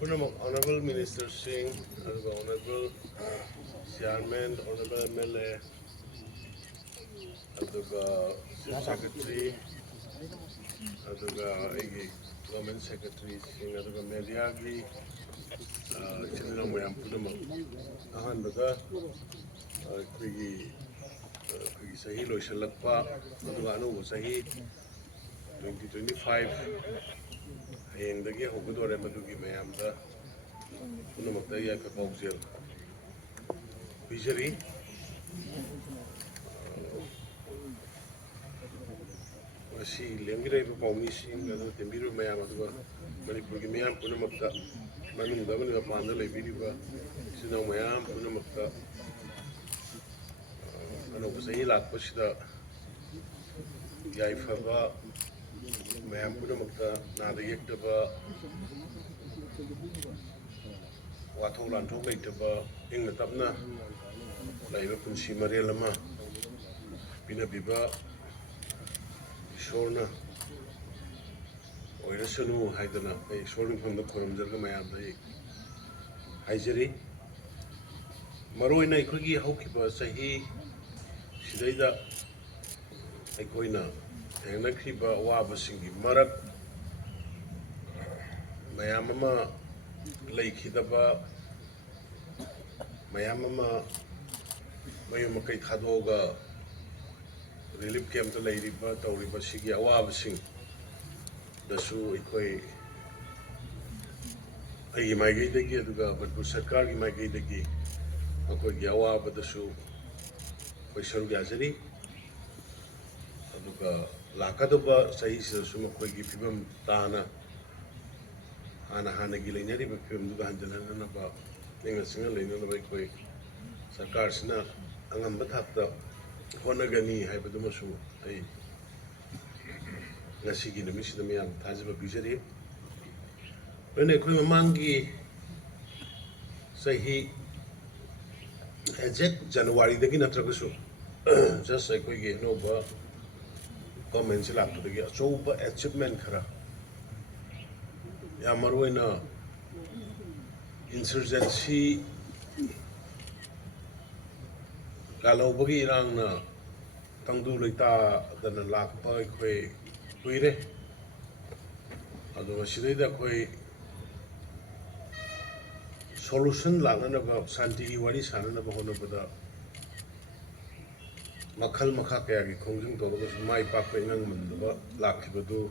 Honorable Minister Singh, Honorable Chairman, Honorable MLA, Chief Secretary, Government Secretary, Media, Children Mayam Punama, Ahanbaga, Sahi Loishalakpa, Anuano Sahi 2025, and the Gay Hokudo Remadugi Mayamda, Punamakta Paogi, Visually. She Lengrave Pomishing, the Miru Mayam, Manipurimiam Punamakta, Manin Governor of Mandalay Vidiva, Sino Mayam Punamakta, and Obasila Pushida Yaifava, Mayam Punamakta, Nada Yaktaba, Watolan Tokataba, Ingatabna, Laiva Punshi Marielama, Pinabiba. Shorna oina sanu haidana ai shorning from the Koramjarga Mayam Haijari Maroina Kugi Hokiba Sahi Sidaida Equina and Nakiba Wabasingi Marak Mayamama Lake Hidaba Mayamama Mayumakai Hadoga Relief camp to Lady But or Ribashigi Awabsing the Su Equi a magi the Gia, but Busakari magi the Gi, Uncle Yawa, but the Su Wishal Gazari Lakaduba Sais Sumakwagi Pibum Dana Anna Hana Gilinari, but Pim the Hanjinhankhare about being a single in the way Sakarsna, Angambatata. Honagani, Hypodomasu, a Nasiki, the Mission, the Miam, Taziba Bizari. When a Kumamangi say he has it January, the Ginatragusu, just like we get no comments lap to the get so achievement. Yamaruina Insurgency. Houjikphaobagi Rangna Tangdu Lita than a Lakpa Quire although Shida Quay solution Langan about Santi Wadi Sanan of Honobada Makal Makakagi Kongjung Dogas, my papa in Lakibadu,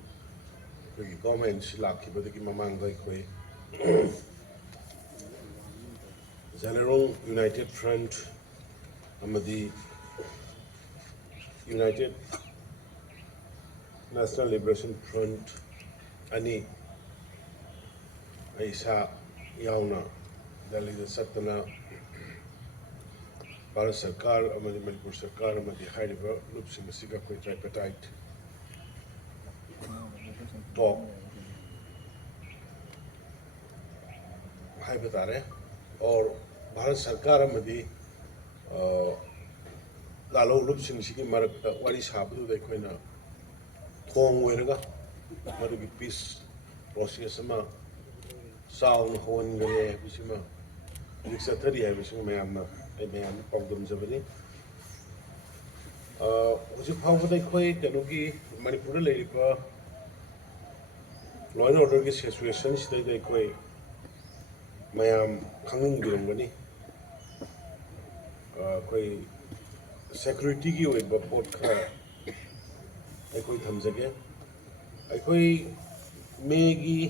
comments Lakibadiki Mamanga Quay General United Front. Amadi United National Liberation Front Ani Aisa Yauna Delhi the Satana Bharat Sarkar Amadi Manipur Sarkar Amadi Hyderabad Loops in the Sika Quay tripartite talk Hybatare or Bharat Sarkar Amadi Lalo loops in Siki Marak, what is happening to the Quina Kong Werga, Marugi peace process, sound, horn, Visima, Lixatari, Visima, a man of them Zavani. Houjikphaobagi Kanuki, Manipur lady, law and order situations, they quay. Mayam Hanging Birumani. Security की एक बपोट का एक कोई थम्सगे एक कोई Maggi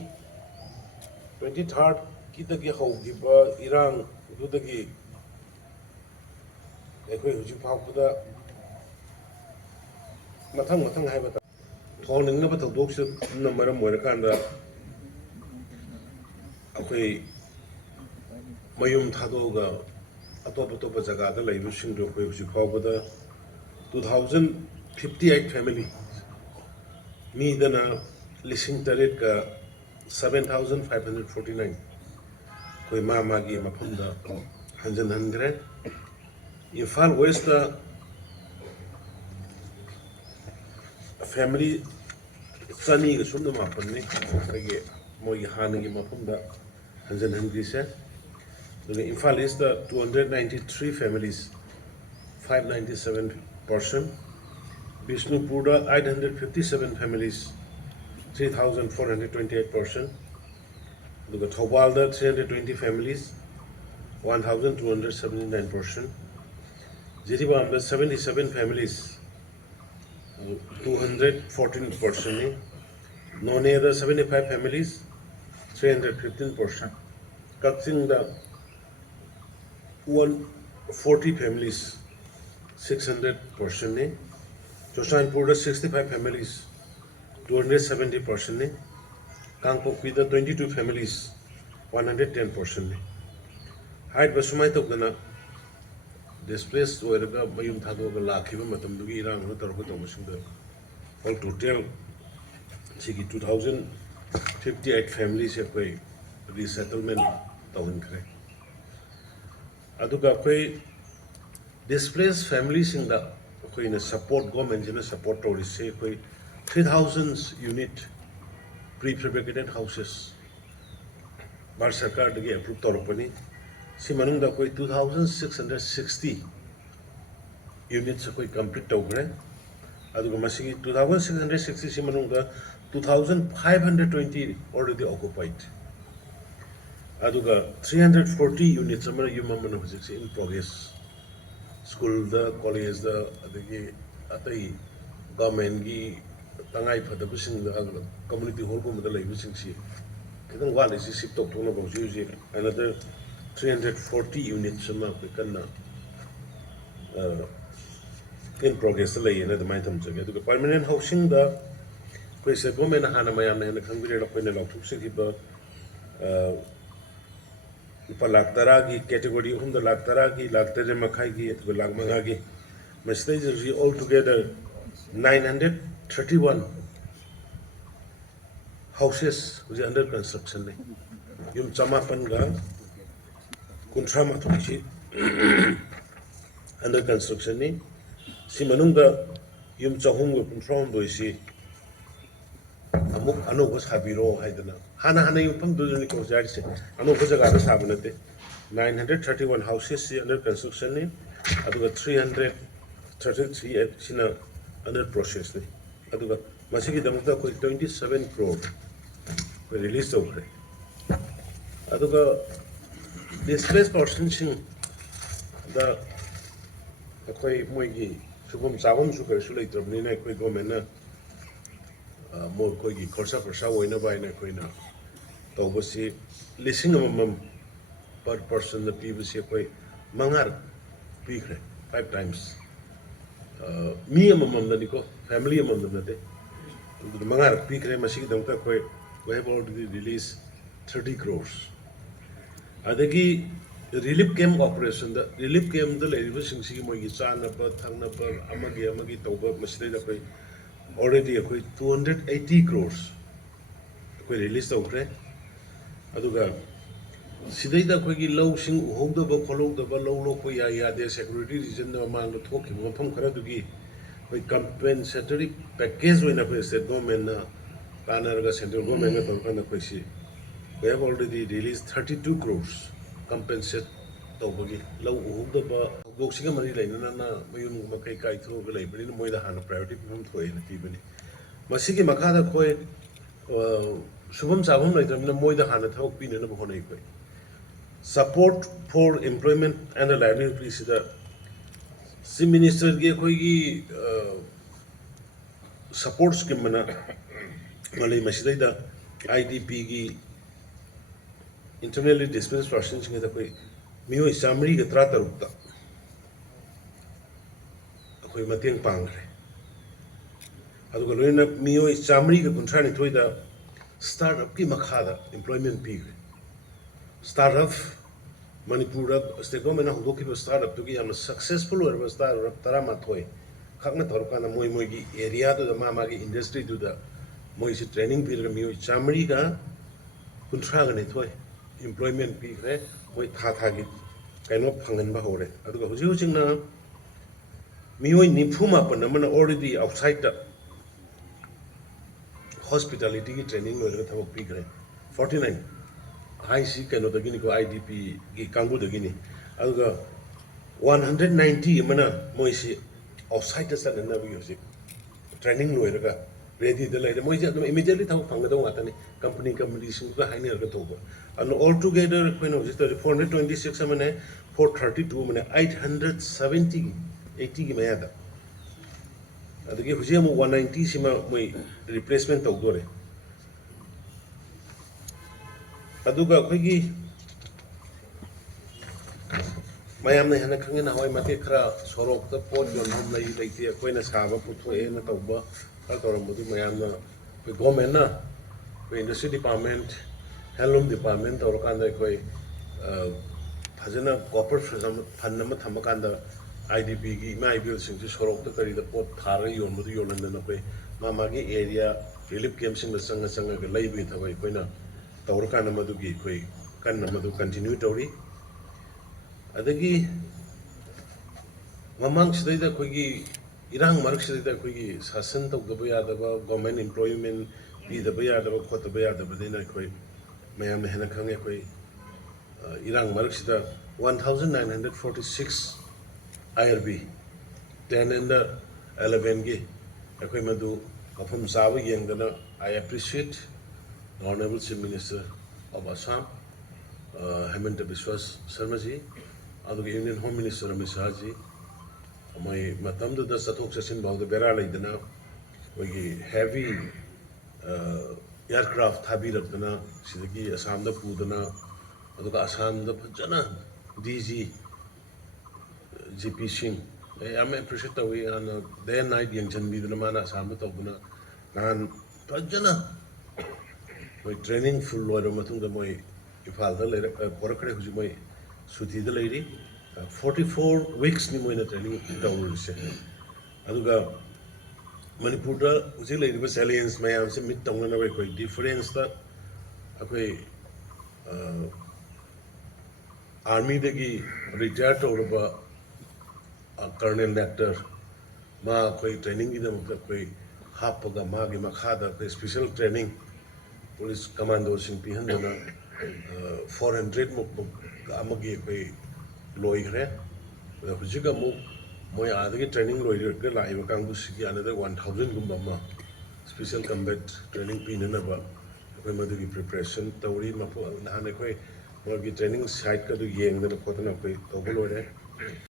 23rd की तक ये होगी बा ईरान दूध की एक कोई हुजिकफाओबगा मथंग है बता थोन इंग बता दोग से नंबर मोर कांदा एक कोई Mayum थादोगा Atop Zagada, like Russian to Houjikphaobagi 2058 family. Me then a listing target 7,549. Koi magi mapham hanjinhankhare. Infal West family Sunny Sundama Pani, Moy Hanagi Mapham hanjinhankhare. Imphal is the 293 families, 597 person. Bishnupur 857 families, 3,428 person. Thobal 320 families, 1,279 person. Jiribam 77 families, 214 person. None 75 families, 315 person. Kaksing the 140 families, 600 person. Josanpur 65 families, 270 person. Kangpokpi 22 families, 110 person. Height Basumai Tokana displaced Oiraga Mayum Tadoga Lakiva Matamdugi Iran Tarbuta. All total 2,058 families have a resettlement thamkhare. Aduga koi displaced families in the support government in support to say 3,000 unit prefabricated houses. Bar Sarkar to get approved Torpani. Simanung da 2,660 units complete over. Aduga Masiki 2,660 Simanung da 2,520 already occupied. Aduga 340 units in progress. School the college the atai government gi tangai phadabusing the community hall ko madalai busing si kitang wal is ship tok thona bang ji another 340 units ma kanna in progress lay in the mipham jage the permanent housing the place government hana mayam na khangire la koine lok thuk si ba lakh taragi category hum lakh taragi lakh tere makhai gi lakh manga gi mastai ji all together 931 houses which are under construction yum chamapan ga kunthra mathochi under construction ni si manung da yum chahum ga kunthra doi si amuk anu ko sabiro haidana hana yum pam do ni ko jari se anu ko jaga da sabunate 931 houses under construction ni aduga 333 sina under process ni aduga masigi damta ko 27 crore ko release over aduga displaced person sing the koi moigi subum sawam su kar su lai trabni na koi government na more koi gi khorsa oina bai na koi na to basi lising amam per person the people say koi mangar pikre 5 times me amam na diko family amam na de the mangar pikre masigi damta koi we have already released 30 crores adagi relief camp operation the relief camp the lady was singing mogi chana ba thangna ba amagi toba masida da koi already koi 280 crores koi release tawkre aduga sidai da koi gi low sing uhogda ba kholog da ba low ko ya de security reason da mang da thoki mapham khara dugi koi compensatory package oina koi state government na Kanaraga central government na tawkana koi si we have already released 32 crores compensate tawbagi low uhogda ba goksinga mari laina na mayun makai kai thro ga laibani na moida hana priority pum thoi na tibani masigi makada koi subam sabam laitramna moida hana thok pina na bhonai koi support for employment and the livelihood is the si minister ge koi gi support scheme mana malai masidai da idp gi internally displaced persons ge da koi mioi samri ge tra tarukta koi mateng pangre aduga loina mioi samri ge kunthani thoida startup ki makhada employment pi startup Manipur state government hongdokiba startup to gi am successful or startup tarama thoi khakna torkana moi gi area to the mama gi industry to the moi si training period mi chamri ga kunthra ga ne thoi employment pi re moi tha gi kaino phangan ba hore adu ga huji na mi oi ni phuma pa na mana already outside the hospitality ki training lo ga thok pi gre 49 haisi kano dagini ko IDP gi kangu dagini aduga 190 mana moisi outside the sun na bi training loiraga ready the later moisi immediately thau phanga dong atani company sing ka haini raga to and all together when of 426 amane 432 mane 870 80 gi mayada adagi huje mu 190 sima moi replacement to gore aduga khoi mayam na hana khangena hoi mate khara sorok ta pot yon hom lai leite koina saba putho e na tawba kar toram budu mayam na ko government na ko industry department handloom department or kanda koi phajana corporate fund na thama kanda IDP gi mai bil sing ji sorok ta kari da pot thara yon budu yon na koi mama gi area relief camp sing da sanga ga lai bi thawai koina tawr kana madu gi koi kan na madu continue tawri adagi mamang sidai koigi irang mark sidai koigi sasan to gabaya daba government employment bi dabaya daba khot dabaya daba dena koi mayam hena khange koi irang mark sida 1946 IRB 10 and 11 gi koi madu mapham sabu yengdana I appreciate the Honorable Chief Minister of Assam Hemant Biswas Sharma ji aduga Union Home Minister Amit Shah ji mai matam da sathok session bawda bera laidana koigi heavy aircraft thabi rakdana sidagi Assam da pudana aduga Assam da phajana DG GP Singh I am appreciate tawi an day and night yengchan bi dana mana Assam da tawbuna nan phajana moi training full loira matung da moi ifal da leira porakre huji moi suthi da leiri 44 weeks ni moina training tawruse aduga manipur da huji leiri ba salience mayam se mit tawna na koi difference da akoi army dagi retire tawraba colonel actor ma koi training gi da koi hapaga magi makhada koi special training police commando sing pihandana 400 mo amagi koi loi khre hujiga mu moi adagi training loi ga laiba kangbu sigi another 1000 gumba ma special combat training pinana ba koi madagi preparation tawri ma pho nahane koi mogi training site ka du yeng da khotna koi tawbo loi re